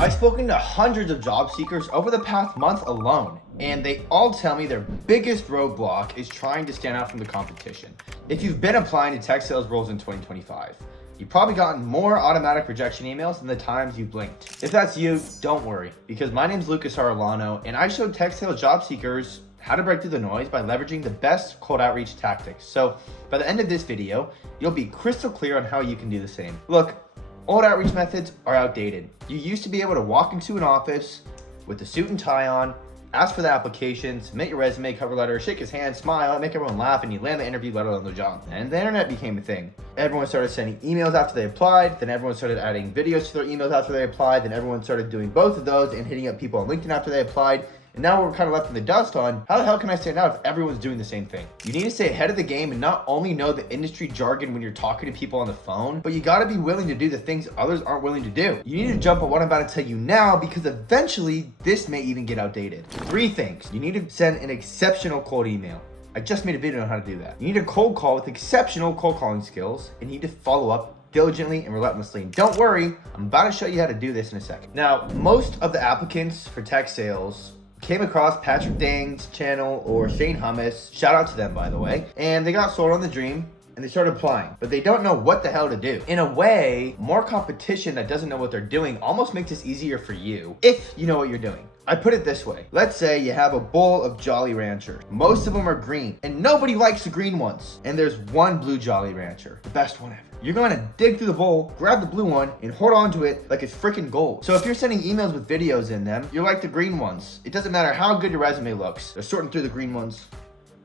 I've spoken to hundreds of job seekers over the past month alone, and they all tell me their biggest roadblock is trying to stand out from the competition. If you've been applying to tech sales roles in 2025, you've probably gotten more automatic rejection emails than the times you've blinked. If that's you, don't worry, because my name's Lukas Arellano, and I show tech sales job seekers how to break through the noise by leveraging the best cold outreach tactics. So by the end of this video, you'll be crystal clear on how you can do the same. Look, old outreach methods are outdated. You used to be able to walk into an office with a suit and tie on, ask for the application, submit your resume, cover letter, shake his hand, smile, make everyone laugh, and you land the interview, let alone the job. And the internet became a thing. Everyone started sending emails after they applied, then everyone started adding videos to their emails after they applied, then everyone started doing both of those and hitting up people on LinkedIn after they applied. And now we're kind of left in the dust on how the hell can I stand out if everyone's doing the same thing? You need to stay ahead of the game and not only know the industry jargon when you're talking to people on the phone, but you gotta be willing to do the things others aren't willing to do. You need to jump on what I'm about to tell you now because eventually this may even get outdated. 3 things. You need to send an exceptional cold email. I just made a video on how to do that. You need a cold call with exceptional cold calling skills and you need to follow up diligently and relentlessly. And don't worry, I'm about to show you how to do this in a second. Now, most of the applicants for tech sales came across Patrick Dang's channel or Shane Hummus, shout out to them by the way, and they got sold on the dream and they started applying, but they don't know what the hell to do. In a way, more competition that doesn't know what they're doing almost makes this easier for you if you know what you're doing. I put it this way. Let's say you have a bowl of Jolly Ranchers. Most of them are green and nobody likes the green ones. And there's one blue Jolly Rancher, the best one ever. You're going to dig through the bowl, grab the blue one, and hold on to it like it's freaking gold. So if you're sending emails with videos in them, you're like the green ones. It doesn't matter how good your resume looks. They're sorting through the green ones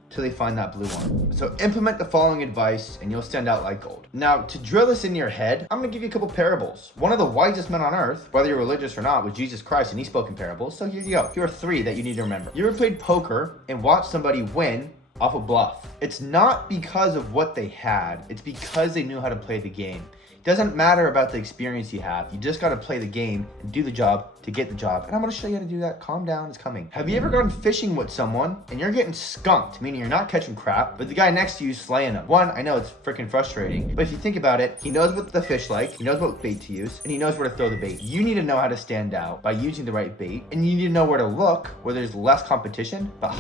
till they find that blue one. So implement the following advice and you'll stand out like gold. Now, to drill this in your head, I'm gonna give you a couple parables. One of the wisest men on earth, whether you're religious or not, was Jesus Christ, and he spoke in parables. So here you go. Here are 3 that you need to remember. You ever played poker and watched somebody win off a bluff? It's not because of what they had, it's because they knew how to play the game. It doesn't matter about the experience you have, you just gotta play the game and do the job to get the job. And I'm gonna show you how to do that. Calm down, it's coming. Have you ever gone fishing with someone and you're getting skunked, meaning you're not catching crap, but the guy next to you is slaying them? One, I know it's freaking frustrating, but if you think about it, he knows what the fish like, he knows what bait to use, and he knows where to throw the bait. You need to know how to stand out by using the right bait, and you need to know where to look where there's less competition, but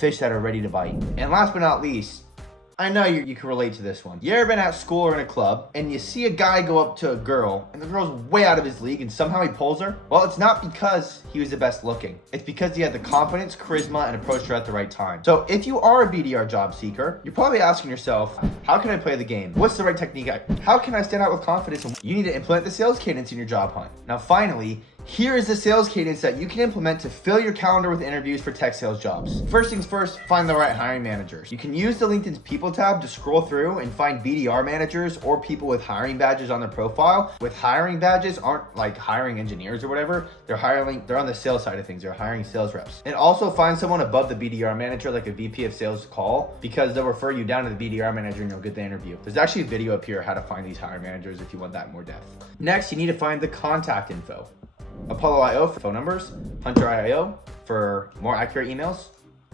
fish that are ready to bite. And last but not least, I know you can relate to this one. You ever been at school or in a club and you see a guy go up to a girl and the girl's way out of his league and somehow he pulls her? Well, it's not because he was the best looking. It's because he had the confidence, charisma, and approached her at the right time. So if you are a BDR job seeker, you're probably asking yourself, how can I play the game? What's the right technique? How can I stand out with confidence? You need to implement the sales cadence in your job hunt. Now, finally, here is the sales cadence that you can implement to fill your calendar with interviews for tech sales jobs. First things first, find the right hiring managers. You can use the LinkedIn's People tab to scroll through and find BDR managers or people with hiring badges on their profile. With hiring badges aren't like hiring engineers or whatever. They're on the sales side of things. They're hiring sales reps. And also find someone above the BDR manager, like a VP of sales call, because they'll refer you down to the BDR manager and you'll get the interview. There's actually a video up here how to find these hiring managers if you want that in more depth. Next, you need to find the contact info. Apollo.io for phone numbers, Hunter.io for more accurate emails,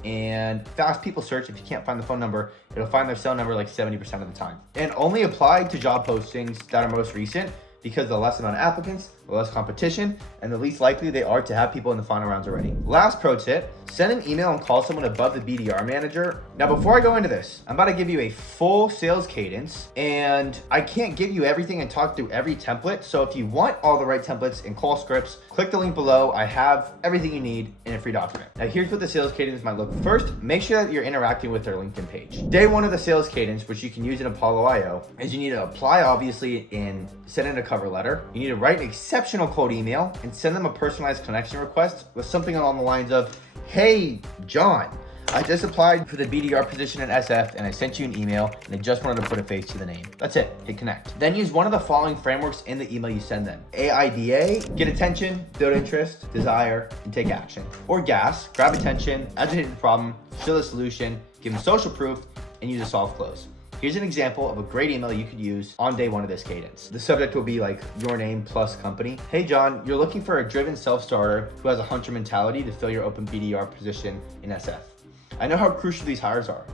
and Fast People Search, if you can't find the phone number, it'll find their cell number like 70% of the time. And only apply to job postings that are most recent because the less amount of applicants, the less competition, and the least likely they are to have people in the final rounds already. Last pro tip, send an email and call someone above the BDR manager. Now, before I go into this, I'm about to give you a full sales cadence, and I can't give you everything and talk through every template. So if you want all the right templates and call scripts, click the link below. I have everything you need in a free document. Now, here's what the sales cadence might look. First, make sure that you're interacting with their LinkedIn page. Day 1 of the sales cadence, which you can use in Apollo.io, is you need to apply, obviously, and send in a cover letter. You need to write an exceptional cold email and send them a personalized connection request with something along the lines of, hey, John, I just applied for the BDR position at SF and I sent you an email and I just wanted to put a face to the name. That's it, hit connect. Then use one of the following frameworks in the email you send them. AIDA, get attention, build interest, desire, and take action. Or GAS, grab attention, agitate the problem, show the solution, give them social proof, and use a soft close. Here's an example of a great email you could use on day 1 of this cadence. The subject will be like your name plus company. Hey John, you're looking for a driven self-starter who has a hunter mentality to fill your open BDR position in SF. I know how crucial these hires are.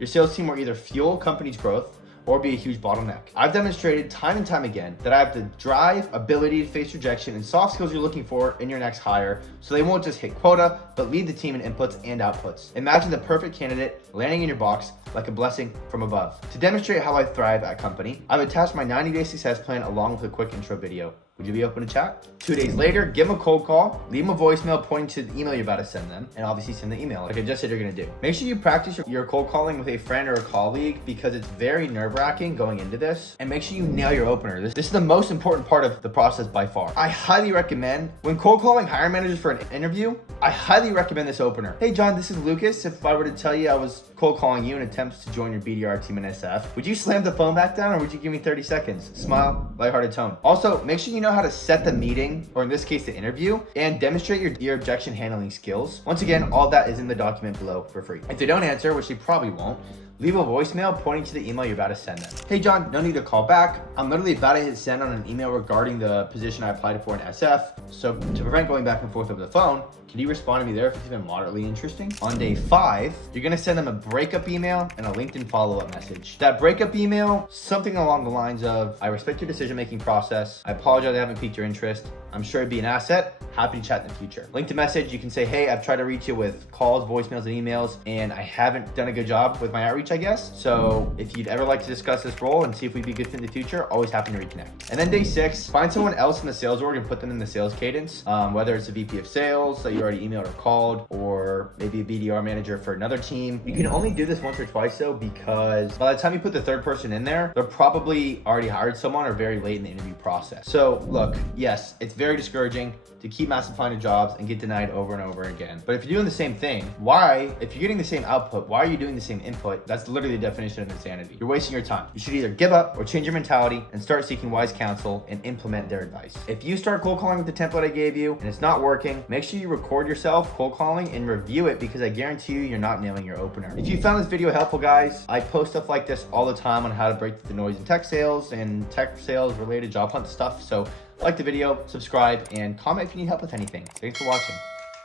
Your sales team will either fuel company's growth or be a huge bottleneck. I've demonstrated time and time again that I have the drive, ability to face rejection, and soft skills you're looking for in your next hire, so they won't just hit quota, but lead the team in inputs and outputs. Imagine the perfect candidate landing in your box like a blessing from above. To demonstrate how I thrive at company, I've attached my 90-day success plan along with a quick intro video. Would you be open to chat? 2 days later, give them a cold call, leave them a voicemail pointing to the email you're about to send them, and obviously send the email like I just said you're gonna do. Make sure you practice your cold calling with a friend or a colleague because it's very nerve-wracking going into this, and make sure you nail your opener. This is the most important part of the process by far. I highly recommend, when cold calling hiring managers for an interview, I highly recommend this opener. Hey John, this is Lucas. If I were to tell you I was cold calling you in attempts to join your BDR team in SF, would you slam the phone back down or would you give me 30 seconds? Smile, lighthearted tone. Also, make sure you know how to set the meeting, or in this case, the interview, and demonstrate your objection handling skills. Once again, all that is in the document below for free. If they don't answer, which they probably won't, leave a voicemail pointing to the email you're about to send them. Hey John, no need to call back. I'm literally about to hit send on an email regarding the position I applied for in SF. So to prevent going back and forth over the phone, can you respond to me there if it's even moderately interesting? On day 5, you're gonna send them a breakup email and a LinkedIn follow-up message. That breakup email, something along the lines of, I respect your decision-making process. I apologize I haven't piqued your interest. I'm sure it'd be an asset. Happy to chat in the future. LinkedIn message, you can say, hey, I've tried to reach you with calls, voicemails, and emails, and I haven't done a good job with my outreach, I guess. So if you'd ever like to discuss this role and see if we'd be good fit in the future, always happy to reconnect. And then day 6, find someone else in the sales org and put them in the sales cadence, whether it's a VP of sales that you already emailed or called, or maybe a BDR manager for another team. You can only do this once or twice though, because by the time you put the third person in there, they're probably already hired someone or very late in the interview process. So look, yes, it's very discouraging to keep mass applying to jobs and get denied over and over again. But if you're doing the same thing, if you're getting the same output, why are you doing the same input? That's literally the definition of insanity. You're wasting your time. You should either give up or change your mentality and start seeking wise counsel and implement their advice. If you start cold calling with the template I gave you and it's not working, make sure you record yourself cold calling and review it, because I guarantee you're not nailing your opener. If you found this video helpful, guys, I post stuff like this all the time on how to break through the noise in tech sales and tech sales related job hunt stuff. So like the video, subscribe, and comment if you need help with anything. Thanks for watching.